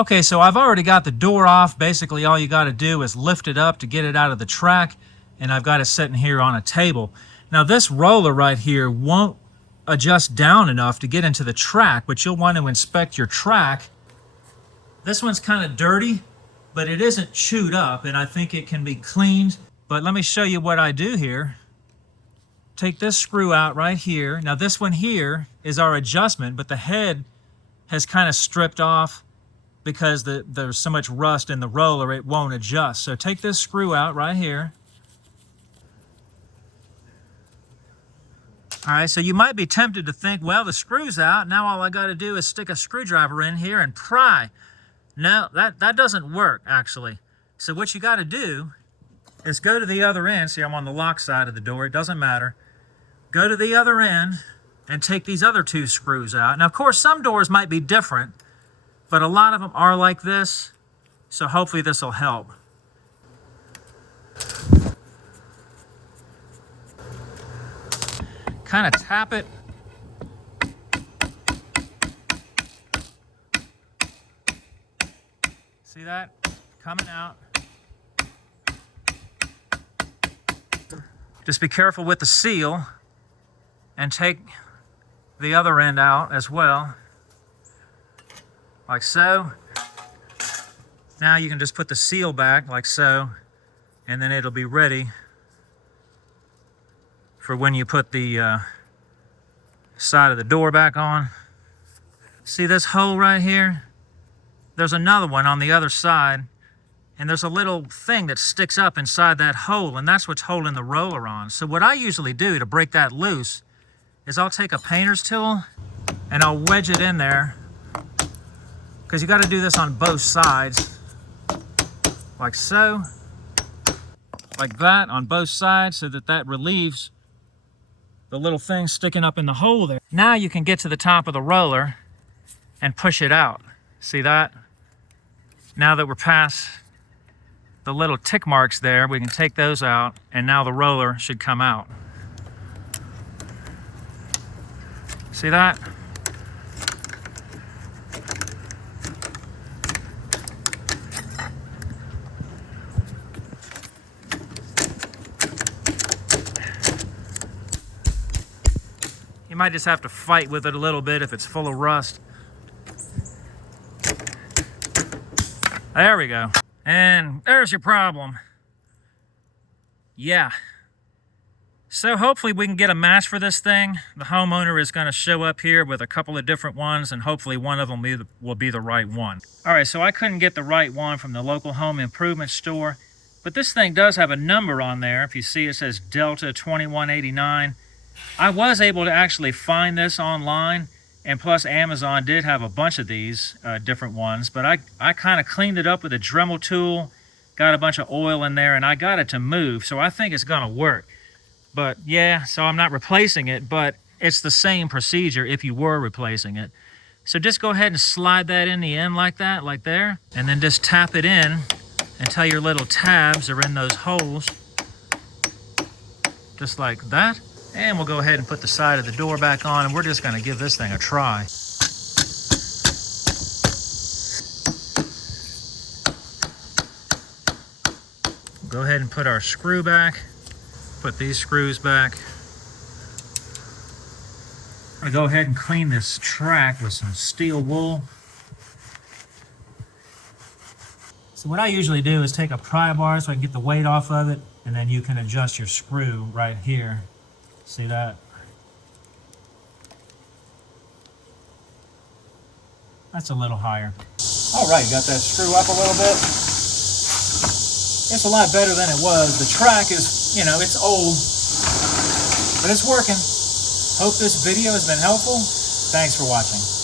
Okay, so I've already got the door off. Basically, all you got to do is lift it up to get it out of the track, and I've got it sitting here on a table. Now, this roller right here won't adjust down enough to get into the track, but you'll want to inspect your track. This one's kind of dirty, but it isn't chewed up, and I think it can be cleaned. But let me show you what I do here. Take this screw out right here. Now, this one here is our adjustment, but the head has kind of stripped off because there's so much rust in the roller, it won't adjust. So take this screw out right here. All right, so you might be tempted to think, well, the screw's out. Now all I got to do is stick a screwdriver in here and pry. No, that doesn't work, actually. So what you got to do is go to the other end. See, I'm on the lock side of the door. It doesn't matter. Go to the other end and take these other two screws out. Now, of course, some doors might be different, but a lot of them are like this, so hopefully this will help. Kind of tap it. See that? Coming out. Just be careful with the seal and take the other end out as well. Like so. Now you can just put the seal back like so, and then it'll be ready for when you put the side of the door back on. See this hole right here? There's another one on the other side, and there's a little thing that sticks up inside that hole, and that's what's holding the roller on. So what I usually do to break that loose is I'll take a painter's tool and I'll wedge it in there, because you got to do this on both sides, like so, like that on both sides, so that relieves the little thing sticking up in the hole there. Now you can get to the top of the roller and push it out. See that? Now that we're past the little tick marks there, we can take those out, and now the roller should come out. See that? You might just have to fight with it a little bit if it's full of rust. There we go. And there's your problem. Yeah. So hopefully we can get a match for this thing. The homeowner is going to show up here with a couple of different ones, and hopefully one of them will be the right one. All right, so I couldn't get the right one from the local home improvement store, but this thing does have a number on there. If you see, it says Delta 2189. I was able to actually find this online, and plus Amazon did have a bunch of these different ones, but I kind of cleaned it up with a Dremel tool, got a bunch of oil in there, and I got it to move, so I think it's going to work. But yeah, so I'm not replacing it, but it's the same procedure if you were replacing it. So just go ahead and slide that in the end like that, like there, and then just tap it in until your little tabs are in those holes, just like that. And we'll go ahead and put the side of the door back on, and we're just going to give this thing a try. Go ahead and put our screw back, put these screws back. I'm going to go ahead and clean this track with some steel wool. So what I usually do is take a pry bar so I can get the weight off of it, and then you can adjust your screw right here. See that? That's a little higher. All right, got that screw up a little bit. It's a lot better than it was. The track is, you know, it's old, but it's working. Hope this video has been helpful. Thanks for watching.